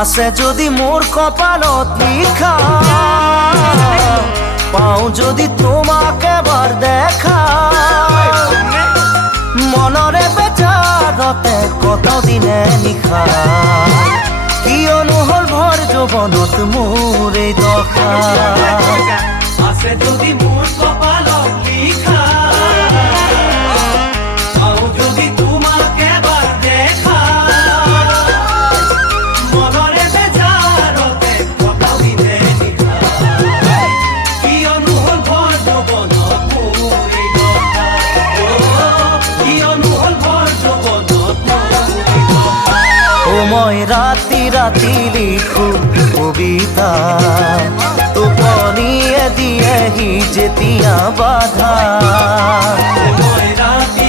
আছে যদি মোর কপালত লিখা, পাও যদি তোমাকে এবার দেখা, মনরে বেচারতে কতদিনে নিশা, কিয়নো হল ভৰ যৌৱনত মোৰ এই দশা। আছে যদি মোর কপালত লিখা, পাও যদি তোমাকে এবার দেখা, মনরে বেজারতে কতদিনে নিশা, কিয়নো হল ভর যৌৱনত মোৰ এই দশা, কিয়নো হল ভর যৌৱনত মোৰ এই দশা। ও মই ৰাতি ৰাতি লিখো কবিতা, টোপনিয়ে দিয়েহি যেতিয়া বাধা। মই ৰাতি